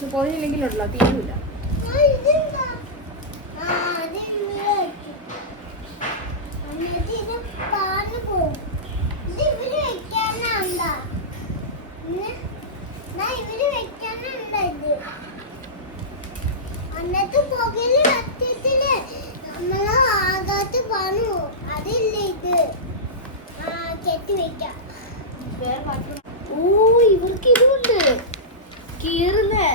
ഇത് പൊതിഞ്ഞില്ലെങ്കിലുണ്ടല്ലോ തീരുമില്ല. അന്നത്തെ പുകയില് സത്യത്തില് നമ്മളെ ആകാത്ത് പണു അതില്ലേ ഇത് കെട്ടി വെക്കാം. ഓ ഇവർക്ക് ഇതുണ്ട് കീറുന്നേ.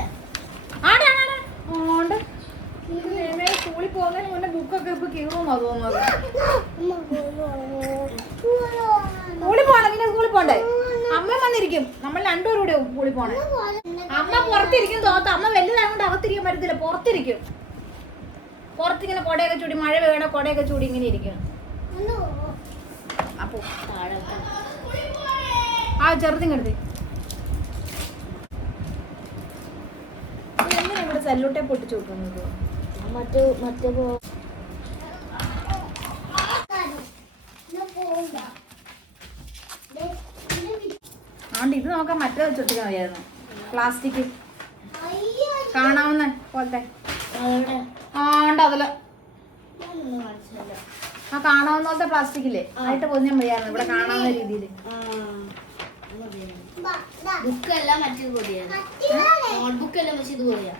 സ്കൂളിൽ പോകുന്നതിന് മുന്നേ ബുക്കൊക്കെ ഇപ്പൊ കീറുമെന്നാ തോന്നുന്നത്. സ്കൂളിൽ പോകണം, പിന്നെ സ്കൂളിൽ പോണ്ടേ? അമ്മ വന്നിരിക്കും, നമ്മൾ രണ്ടുപേരും കൂടെ സ്കൂളിൽ പോണേ. അമ്മ പുറത്തിരിക്കും തോത്ത, അമ്മ വലുതായതുകൊണ്ട് അകത്തിരിക്കാൻ പറ്റത്തില്ല, പുറത്തിരിക്കും. പുറത്തിങ്ങനെ കൊടയൊക്കെ ചൂടി, മഴ വേണ കൊടയൊക്കെ ചൂടി ഇങ്ങനെ ഇരിക്കും. അപ്പൊ ആ ചെറുതിങ്ങെടുത്ത് എങ്ങനെ ഇവിടെ സെല്ലോട്ടെ പൊട്ടിച്ചു കൊടുക്കുന്നത്? ആണ്ട് ഇത് നോക്കാൻ മറ്റേ വെച്ചൊട്ടിക്കാൻ മതിയായിരുന്നു. പ്ലാസ്റ്റിക് കാണാവുന്ന പോലത്തെ ആണ്ട് അതില് ആ കാണാവുന്ന പോലത്തെ പ്ലാസ്റ്റിക്കില്ലേ ആയിട്ട് പൊതിഞ്ഞാൽ മതിയായിരുന്നു. ഇവിടെ കാണാവുന്ന രീതിയിൽ. ബുക്കെല്ലാം മറ്റേത് പൊതിയാ, നോട്ട്ബുക്കെല്ലാം പക്ഷെ ഇത് പൊതിയാ.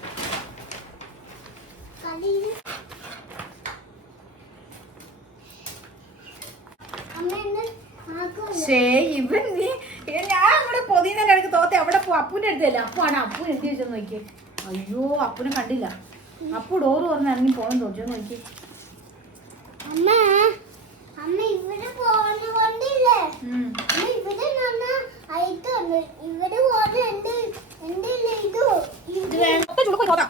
ഇവൻ ഞാൻ ഇവിടെ പൊതിയുന്നതിന്റെ അടുത്ത് തോത്തെ അവിടെ അപ്പൂന്റെ അടുത്തല്ലേ. അപ്പാണ് അപ്പു എഴുതി വെച്ചെന്ന് നോക്കിയേ. അയ്യോ അപ്പുനെ കണ്ടില്ല. അപ്പു ഡോറ് പറഞ്ഞ് ഇറങ്ങി പോകാൻ തോന്നിച്ചോ നോക്കി. അമ്മ അമ്മ ഇവിടെ പോന്നില്ലേ? ഇവിടെ ഇവിടെ പോലെ എന്റെ ഇത് വേണം.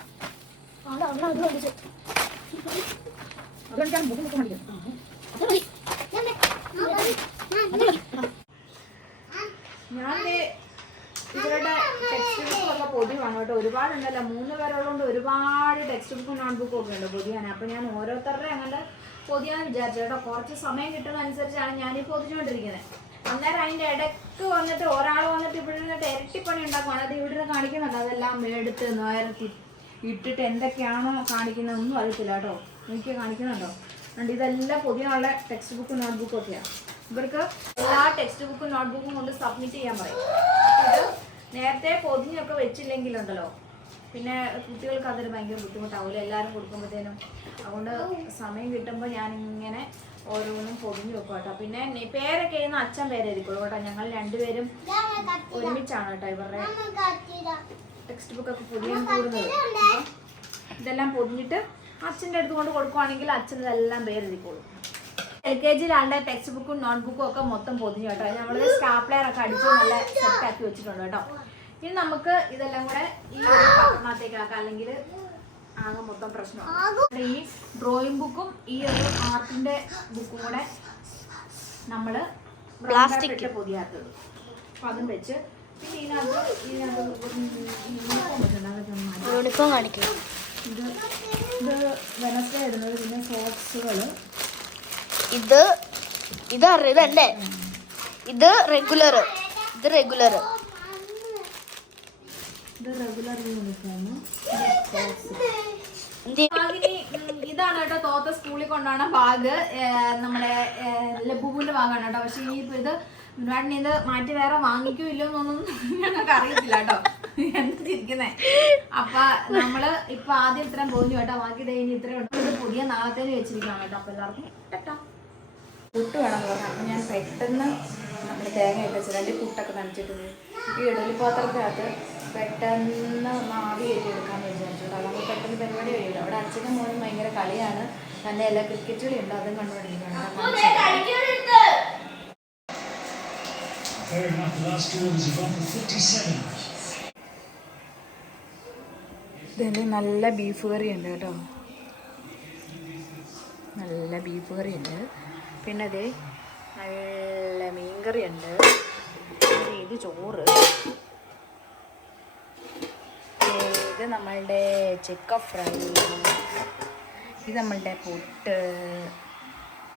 ഞാൻ ഇവരുടെ ടെക്സ്റ്റ് ബുക്കും ഒക്കെ പൊതിവാണ് കേട്ടോ. ഒരുപാടുണ്ടല്ലോ, 3 പേരുള്ളതുകൊണ്ട് ഒരുപാട് ടെക്സ്റ്റ് ബുക്കും നോട്ട് ബുക്കും ഒക്കെ ഉണ്ട് പൊതിയാൻ. അപ്പം ഞാൻ ഓരോരുത്തരുടെ അങ്ങനെ പൊതിയാന്ന് വിചാരിച്ചു കേട്ടോ. കുറച്ച് സമയം കിട്ടുന്ന അനുസരിച്ചാണ് ഞാനീ പൊതിഞ്ഞുകൊണ്ടിരിക്കുന്നത്. അന്നേരം അതിൻ്റെ ഇടയ്ക്ക് വന്നിട്ട് ഒരാൾ വന്നിട്ട് ഇവിടെ നിന്നിട്ട് ഇരട്ടിപ്പണി ഉണ്ടാക്കുവാണ്. അത് ഇവിടെ നിന്ന് കാണിക്കുന്നുണ്ട്. അതെല്ലാം എടുത്ത് നേരത്തി ഇട്ടിട്ട് എന്തൊക്കെയാണോ കാണിക്കുന്നതൊന്നും അറിയത്തില്ല കേട്ടോ. എനിക്ക് കാണിക്കുന്നുണ്ടോ? അതുകൊണ്ട് ഇതെല്ലാം പൊതിയാനുള്ള ടെക്സ്റ്റ് ബുക്കും നോട്ട് ബുക്കും ഒക്കെയാണ്. ഇവർക്ക് എല്ലാ ടെക്സ്റ്റ് ബുക്കും നോട്ട് ബുക്കും കൊണ്ട് സബ്മിറ്റ് ചെയ്യാൻ പറയും. ഇത് നേരത്തെ പൊതിഞ്ഞൊക്കെ വെച്ചില്ലെങ്കിലുണ്ടല്ലോ പിന്നെ കുട്ടികൾക്ക് അതൊരു ഭയങ്കര ബുദ്ധിമുട്ടാവില്ല എല്ലാവരും കൊടുക്കുമ്പോഴത്തേനും. അതുകൊണ്ട് സമയം കിട്ടുമ്പോൾ ഞാനിങ്ങനെ ഓരോന്നും പൊതിഞ്ഞ് വെക്കും കേട്ടോ. പിന്നെ പേരൊക്കെ ചെയ്യുന്ന അച്ഛൻ പേരെഴുതിക്കോളൂ കേട്ടോ. ഞങ്ങൾ രണ്ടുപേരും ഒരുമിച്ചാണ് കേട്ടോ ഇവരുടെ ടെക്സ്റ്റ് ബുക്കൊക്കെ പൊതിയാൻ കൂടുന്നത്. ഇതെല്ലാം പൊതിഞ്ഞിട്ട് അച്ഛൻ്റെ അടുത്ത് കൊണ്ട് കൊടുക്കുവാണെങ്കിൽ അച്ഛൻ ഇതെല്ലാം പേരെഴുതിക്കോളും. LKG ആളുടെ ടെക്സ്റ്റ് ബുക്കും നോട്ട് ബുക്കും ഒക്കെ മൊത്തം പൊതിഞ്ഞു കേട്ടോ. നമ്മൾ സ്റ്റാപ്ലെയർ ഒക്കെ അടിച്ച് നല്ല സെറ്റാക്കി വെച്ചിട്ടുണ്ട് കേട്ടോ. ഇനി നമുക്ക് ഇതെല്ലാം കൂടെ ഈ ഒരു പത്രത്തിലേക്ക് ആക്കാം, അല്ലെങ്കിൽ ആകെ മൊത്തം പ്രശ്നമാണ്. ഈ ഡ്രോയിങ് ബുക്കും ഈ ഒരു ആർട്ടിന്റെ ബുക്കും കൂടെ നമ്മള് പ്ലാസ്റ്റിക് പൊതിയാത്തത്. അപ്പൊ അതും വെച്ച് പിന്നെ യൂണിഫോം കാണിക്കും. ഇത് വെനസ്ഡേ ഇടുന്നത്. പിന്നെ സോക്സുകള് ഇതല്ലേ ഇത് റെഗുലർ യൂണിഫോം. ഇതാണ് കേട്ടോ തോത്ത സ്കൂളിൽ കൊണ്ടാണ് ബാഗ്. നമ്മുടെ ലബുബുവിന്റെ ബാഗാണ് കേട്ടോ. പക്ഷെ ഈ ഇത് ഇത് മാറ്റി വേറെ വാങ്ങിക്കോ ഇല്ലോന്നൊന്നും ഞങ്ങൾക്ക് അറിയത്തില്ല കേട്ടോ. എന്താ ചിരിക്കുന്നേ? അപ്പൊ നമ്മള് ഇപ്പൊ ആദ്യം ഇത്രയും പോന്നു കേട്ടോ. ബാക്കി ഇനി ഇത്രയും ഉണ്ട്. ഇത് പുതിയ നാളത്തേന് വെച്ചിരിക്കണം കേട്ടോ. അപ്പൊ എല്ലാവർക്കും കേട്ടോ പുട്ട് വേണമെന്ന് പറഞ്ഞു. അപ്പം ഞാൻ പെട്ടെന്ന് നമ്മൾ തേങ്ങയൊക്കെ വെച്ചിട്ട് പുട്ടൊക്കെ നനച്ചിട്ട് ഈ ഇഡലി പാത്രത്തിനകത്ത് പെട്ടെന്ന് ആവി കയറ്റി എടുക്കാമെന്ന് വിചാരിച്ചോട്ടോ. നമ്മൾ പെട്ടെന്ന് പരിപാടി കഴിയില്ല. അവിടെ അച്ഛനും മോനും ഭയങ്കര കളിയാണ്. നല്ല എല്ലാ ക്രിക്കറ്റ് കളി ഉണ്ട്, അതും കണ്ടുകൊണ്ടിരിക്കുകയാണ്. ഇതിൽ നല്ല ബീഫ് കറി ഉണ്ട് കേട്ടോ. നല്ല ബീഫ് കറി ഉണ്ട്. പിന്നെ അതേ നല്ല മീൻകറി ഉണ്ട്. ഇത് ചോറ്. ഇത് നമ്മളുടെ ചിക്കൻ ഫ്രൈ. ഇത് നമ്മളുടെ പുട്ട്.